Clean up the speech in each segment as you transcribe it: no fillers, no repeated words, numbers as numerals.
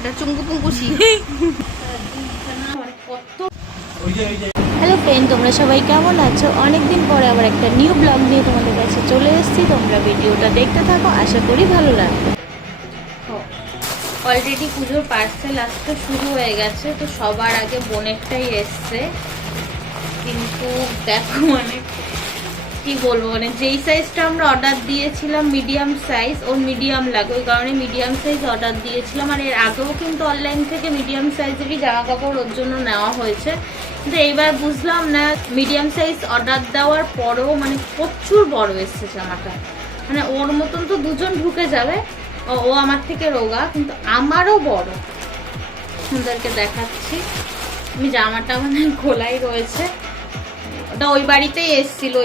এটা চুঙ্গু পুঙ্কুশি। Hello friend, তোমরা সবাই কেমন আছো? অনেকদিন পরে আবার একটা নিউ ব্লগ নিয়ে তোমাদের কাছে চলে এসেছি। তোমরা ভিডিওটা দেখতে থাকো, আশা করি ভালো লাগবে। অলরেডি পুজোর পার্সেল আসতে শুরু হয়ে গেছে, তো সবার আগে বোনেরটাই এসছে। কিন্তু দেখো মানে কি বলবো, মানে যেই সাইজটা আমরা অর্ডার দিয়েছিলাম মিডিয়াম সাইজ, ওর মিডিয়াম লাগে, ওই কারণে মিডিয়াম সাইজ অর্ডার দিয়েছিলাম। আর এর আগেও কিন্তু অনলাইন থেকে মিডিয়াম সাইজেরই জামা কাপড় ওর জন্য নেওয়া হয়েছে। কিন্তু এইবার বুঝলাম না, মিডিয়াম সাইজ অর্ডার দেওয়ার পরেও মানে প্রচুর বড় এসছে জামাটা। মানে ওর মতন তো দুজন ঢুকে যাবে, ও আমার থেকে রোগা, কিন্তু আমারও বড়। সুন্দরকে দেখাচ্ছি, আমি জামাটা মানে খোলাই রয়েছে। ওটা ওই বাড়িতেই এসছিল।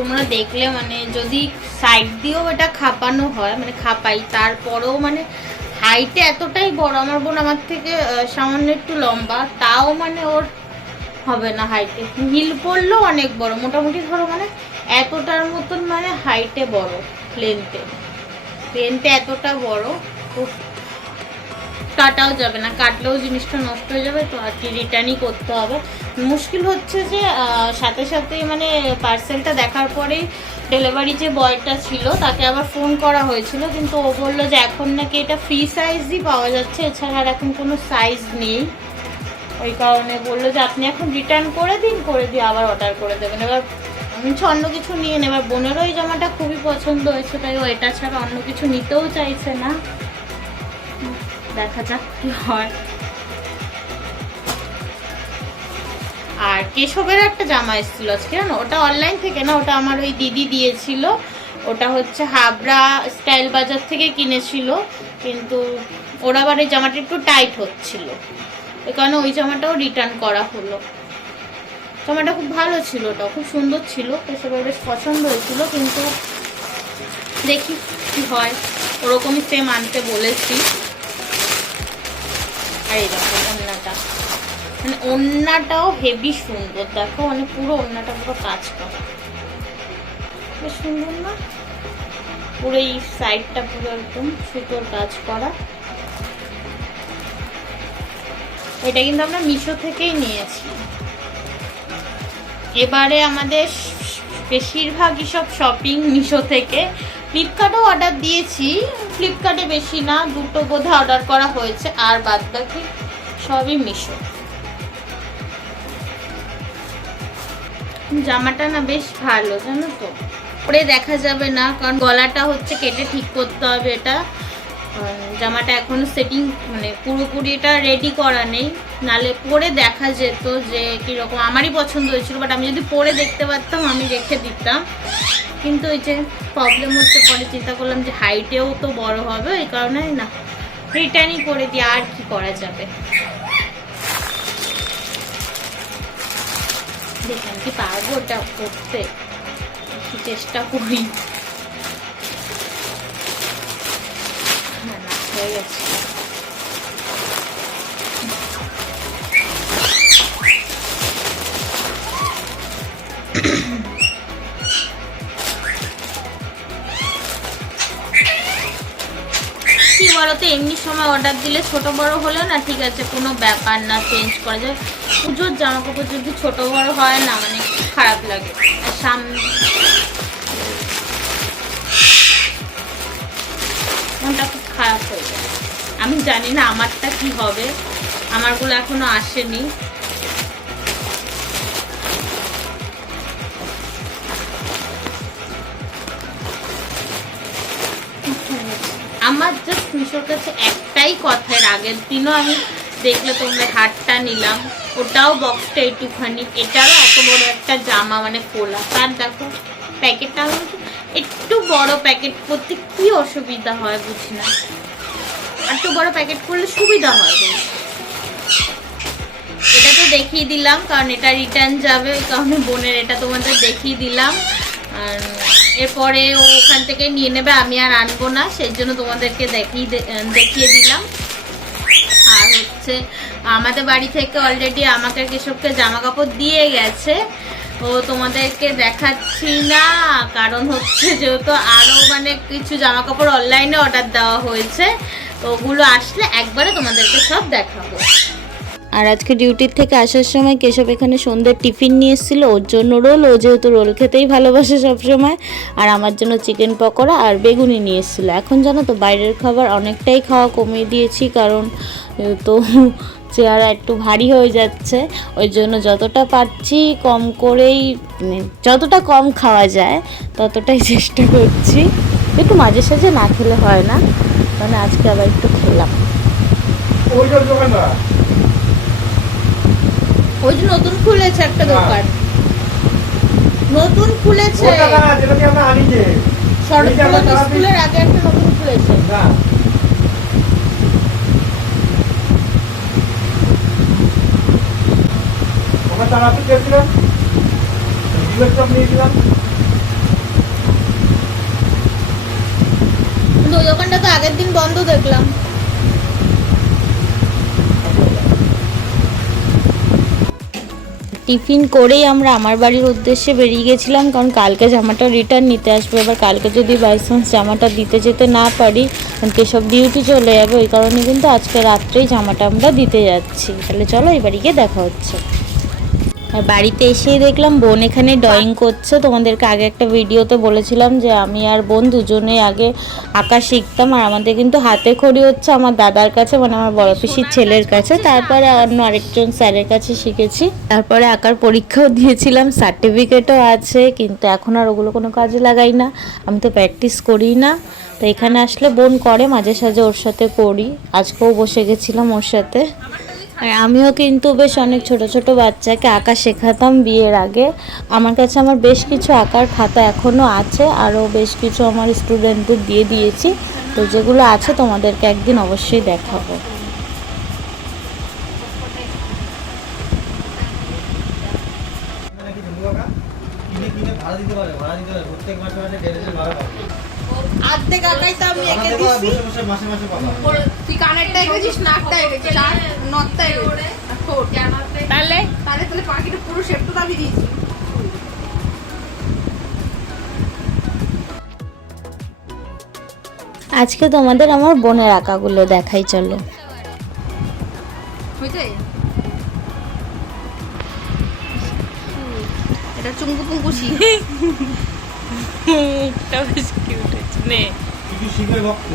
তোমরা দেখলে মানে যদি সাইড দিয়েও এটা খাপানো হয়, মানে খাপাই, তারপরেও মানে হাইটে এতটাই বড়। আমার বোন আমার থেকে সামান্য একটু লম্বা, তাও মানে ওর হবে না হাইটে। হিল পরলেও অনেক বড়, মোটামুটি ধরো মানে এতটার মতন, মানে হাইটে বড়, লেন্থে এতটা বড়। কাটাও যাবে না, কাটলেও জিনিসটা নষ্ট হয়ে যাবে, তো আর কি রিটার্নই করতে হবে। মুশকিল হচ্ছে যে সাথে সাথে মানে পার্সেলটা দেখার পরেই ডেলিভারি যে বয়টা ছিল তাকে আবার ফোন করা হয়েছিল, কিন্তু ও বললো যে এখন নাকি এটা ফ্রি সাইজই পাওয়া যাচ্ছে, এছাড়া আর এখন কোনো সাইজ নেই। ওই কারণে বললো যে আপনি এখন রিটার্ন করে দিয়ে আবার অর্ডার করে দেবেন। এবার আমি অন্য কিছু নিয়ে নেব। এবার বোনেরও এই জামাটা খুবই পছন্দ হয়েছে, তাই ও এটা ছাড়া অন্য কিছু নিতেও চাইছে না। দেখা যাক কি হয়। আর কেশবের একটা জামা এসেছিল আজকে, জানো, ওটা অনলাইন থেকে না, ওটা আমার ওই দিদি দিয়েছিল। ওটা হচ্ছে হাবড়া স্টাইল বাজার থেকে কিনেছিল, কিন্তু ওরা আবার এই জামাটা একটু টাইট হচ্ছিল, ওই কারণে ওই জামাটাও রিটার্ন করা হলো। জামাটা খুব ভালো ছিল, ওটা খুব সুন্দর ছিল, কেশবের বেশ পছন্দ হয়েছিল, কিন্তু দেখি কি হয়। ওরকমই সেম আনতে বলেছি। আর এই দেখো ওড়নাটা, মানে ওড়নাটাও হেভি সুন্দর, দেখো মানে পুরো ওড়নাটা পুরো কাজ করা, বেশ সুন্দর না? পুরো এই সাইডটা পুরো একদম সুতোর কাজ করা। এটা কিন্তু আমরা মিশো থেকেই নিয়েছি। এবারে আমাদের বেশিরভাগই সব শপিং মিশো থেকে। ফ্লিপকার্টেও অর্ডার দিয়েছি, ফ্লিপকার্টে বেশি না, 2টো বোধহয় অর্ডার করা হয়েছে, আর বাদ বাকি সবই মিশো। জামাটা না বেশ ভালো, জানো তো, পরে দেখা যাবে না, কারণ গলাটা হচ্ছে কেটে ঠিক করতে হবে। এটা জামাটা এখনো সেটিং মানে পুরোপুরি এটা রেডি করা নেই, নালে পরে দেখা যেত যে কিরকম। আমারই পছন্দ হয়েছিল, বাট আমি যদি পরে দেখতে পারতাম আমি রেখে দিতাম, কিন্তু ওই যে প্রবলেম হচ্ছে। পরে চিন্তা করলাম যে হাইটেও তো বড় হবে, এই কারণে না রিটার্নই করে দিই, আর কি করা যাবে। দেখলাম কি পারবো ওটা করতে, চেষ্টা করি। না হয়ে গেছে। কি বলতো, এমনি সময় অর্ডার দিলে ছোট বড় হলে না ঠিক আছে, কোনো ব্যাপার না, চেঞ্জ করা যায়। পুজোর জামা কাপড় যদি ছোট বড় হয় না, মানে খারাপ লাগে। আর সামনে মনটা খুব খারাপ হয়ে যায়। আমি জানি না আমারটা কি হবে, আমারগুলো এখনো আসেনি। আমার জাস্ট মিশোর কাছে একটাই কথা, এর আগের দিনও আমি দেখলে তোমরা হারটা নিলাম, ওটাও বক্সটা একটুখানি, এটারও এত বড় একটা জামা মানে খোলা, তার দেখো প্যাকেটটা একটু বড় প্যাকেট করতে কি অসুবিধা হয় বুঝি না। একটু বড় প্যাকেট করলে সুবিধা হয় বেশ। এটা তো দেখিয়ে দিলাম কারণ এটা রিটার্ন যাবে, ওই কারণে বোনের এটা তোমাদের দেখিয়ে দিলাম। আর এরপরে ও ওখান থেকে নিয়ে নেবে, আমি আর আনবো না, সেই জন্য তোমাদেরকে দেখিয়ে দিলাম। আর হচ্ছে আমাদের বাড়ি থেকে অলরেডি আমাকে কেশবকে জামা কাপড় দিয়ে গেছে, ও তোমাদেরকে দেখাচ্ছি না, কারণ হচ্ছে যেহেতু আরও মানে কিছু জামা কাপড় অনলাইনে অর্ডার দেওয়া হয়েছে, তো ওগুলো আসলে একবারে তোমাদেরকে সব দেখাবো। আর আজকে ডিউটির থেকে আসার সময় কেশব এখানে সন্ধ্যের টিফিন নিয়ে এসেছিল, ওর জন্য রোল, ও যেহেতু রোল খেতেই ভালোবাসে সবসময়, আর আমার জন্য চিকেন পকোড়া আর বেগুনি নিয়ে এসেছিলো। এখন জানো তো বাইরের খাবার অনেকটাই খাওয়া কমিয়ে দিয়েছি, কারণ তো চেহারা একটু ভারী হয়ে যাচ্ছে, ওই জন্য যতটা পারছি কম করেই, যতটা কম খাওয়া যায় ততটাই চেষ্টা করছি। একটু মাঝে সাঝে না খেলে হয় না, মানে আজকে আবার একটু খেলাম। ওই যে নতুন খুলেছে একটা দোকান, নতুন খুলেছে স্কুলের আগে একটা নতুন খুলেছে। ওই দোকানটা তো আগের দিন বন্ধ দেখলাম। টিফিন করেই আমরা আমার বাড়ির উদ্দেশ্যে বেরিয়ে গেছিলাম, কারণ কালকে জামাটা রিটার্ন নিতে আসবো। এবার কালকে যদি বাই চান্স জামাটা দিতে যেতে না পারি, কারণ কেশব ডিউটি চলে যাবে, ওই কারণে কিন্তু আজকে রাত্রেই জামাটা আমরা দিতে যাচ্ছি। তাহলে চলো এবারে গিয়ে দেখা হচ্ছে। আর বাড়িতে এসেই দেখলাম বোন এখানে ড্রয়িং করছে। তোমাদেরকে আগে একটা ভিডিওতে বলেছিলাম যে আমি আর বোন দুজনে আগে আঁকা শিখতাম, আর আমাদের কিন্তু হাতে খড়ি হচ্ছে আমার দাদার কাছে, মানে আমার বড় পিসির ছেলের কাছে, তারপরে অন্য আরেকজন স্যারের কাছে শিখেছি। তারপরে আঁকার পরীক্ষাও দিয়েছিলাম, সার্টিফিকেটও আছে, কিন্তু এখন আর ওগুলো কোনো কাজে লাগাই না, আমি তো প্র্যাকটিস করি না। তো এখানে আসলে বোন করে, মাঝে সাঝে ওর সাথে করি, আজকেও বসে গেছিলাম ওর সাথে। আর আমিও কিন্তু বেশ অনেক ছোট ছোট বাচ্চাকে আঁকা শেখাতাম বিয়ের আগে। আমার কাছে আমার বেশ কিছু আঁকার খাতা এখনও আছে, আরও বেশ কিছু আমার স্টুডেন্টদের দিয়ে দিয়েছি, তো যেগুলো আছে তোমাদেরকে একদিন অবশ্যই দেখাবো। আর্ধেক আঁকাই তো আমি এঁকে দিচ্ছি, তুই কানেরটা এঁকেছিস, নাকটা এঁকেছিস, আর নথটা এঁকেছিস, তাহলে তাহলে তাহলে পাখিটা পুরো শেপটা তো আমি দিয়েছি। আজকে তোমাদের আমার বোনের আঁকাগুলো দেখাই, চলো। এটা চুমকু পুঙ্কুশি, মুখটা বেশ কিউট হয়েছে। নে কিছু শিখে ভক্ত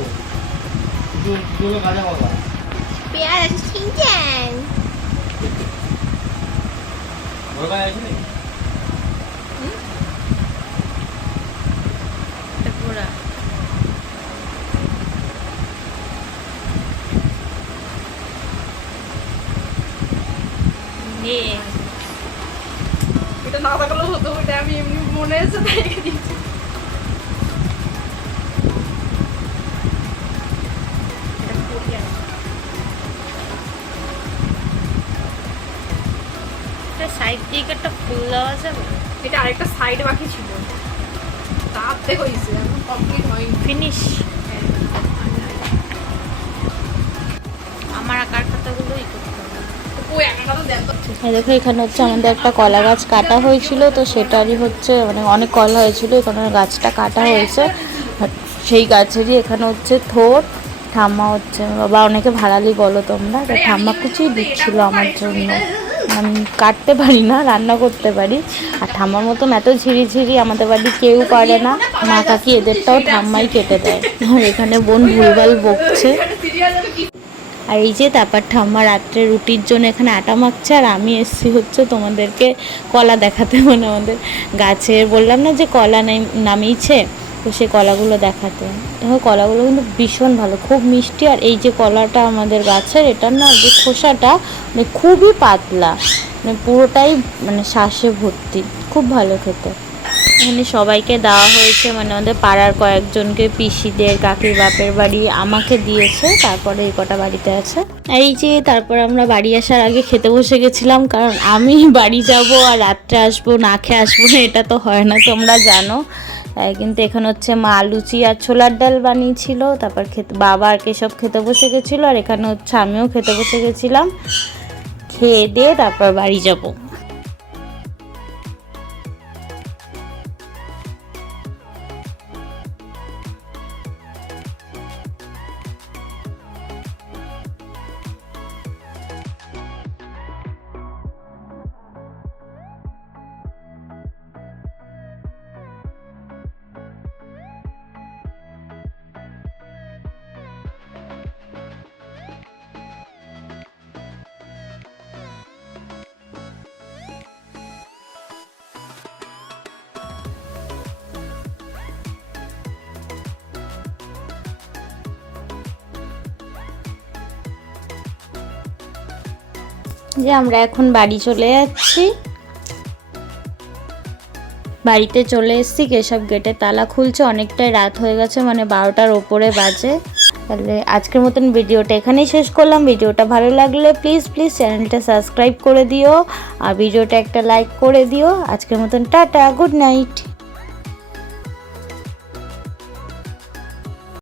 কিছু গুলো গাজা বাবা পেয়ার আছে চিংচাং বড় আছে না পুরা নে এটা না থাকলেও হতো, ওইটা আমি এমনি মনে আছে তাই এঁকে দিয়েছি। সাইড দিকে একটা ফুল দেওয়া যাবে, এটা আরেকটা সাইড বাকি ছিল, তাতে হয়েছে, এখন কমপ্লিট হয়নি, ফিনিশ। আমার আঁকার খাতাগুলোই করতে হবে। ওই একাটা তো দেন তো। দেখো এখানে হচ্ছে আমাদের একটা কলা গাছ কাটা হয়েছিল, তো সেটারই হচ্ছে মানে অনেক কলা হয়েছিল, এখানে গাছটা কাটা হয়েছে, সেই গাছেরই এখানে হচ্ছে থোড়। ঠাম্মা হচ্ছে, বাবা অনেকে ভাড়ালি বলো তোমরা, তো ঠাম্মা কুচিই দিচ্ছিল আমার জন্য। আমি কাটতে পারি না, রান্না করতে পারি, আর ঠাম্মার মতন এত ঝিরিঝিরি আমাদের বাড়ি কেউ পারে না, মা কাকি এদেরটাও ঠাম্মাই কেটে দেয়। আর এখানে বোন ভুলভাল বকছে। আর এই যে তারপর ঠাম্মা রাত্রে রুটির জন্য এখানে আটা মাখছে, আর আমি এসেছি হচ্ছে তোমাদেরকে কলা দেখাতে, মানে আমাদের গাছের বললাম না যে কলা নামিয়েছে, তো সেই কলাগুলো দেখাতে। দেখো কলাগুলো কিন্তু ভীষণ ভালো, খুব মিষ্টি। আর এই যে কলাটা আমাদের গাছের, এটার না যে খোসাটা মানে খুবই পাতলা, মানে পুরোটাই মানে শ্বাসে ভর্তি, খুব ভালো খেতে। এখানে সবাইকে দেওয়া হয়েছে, মানে আমাদের পাড়ার কয়েকজনকে, পিসিদের, কাকির বাপের বাড়ি, আমাকে দিয়েছে, তারপরে এই কটা বাড়িতে আছে। এই যে তারপর আমরা বাড়ি আসার আগে খেতে বসে গেছিলাম, কারণ আমি বাড়ি যাব আর রাত্রে আসবো না খেয়ে আসবো না, এটা তো হয় না, তোমরা জানো। কিন্তু এখানে হচ্ছে মা লুচি আর ছোলার ডাল বানিয়েছিল, তারপর বাবা আর কেশব খেতে বসে গেছিলো, আর এখানে হচ্ছে আমিও খেতে বসে গেছিলাম। খেয়ে দিয়ে তারপর বাড়ি যাব। যে আমরা এখন বাড়ি চলে যাচ্ছি। বাড়িতে চলে এসেছি, কেশব গেটে তালা খুলছে, অনেকটাই রাত হয়ে গেছে, মানে 12টার ওপরে বাজে। তাহলে আজকের মতন ভিডিওটা এখানেই শেষ করলাম। ভিডিওটা ভালো লাগলে প্লিজ চ্যানেলটা সাবস্ক্রাইব করে দিও, আর ভিডিওটা একটা লাইক করে দিও। আজকের মতন টাটা, গুড নাইট।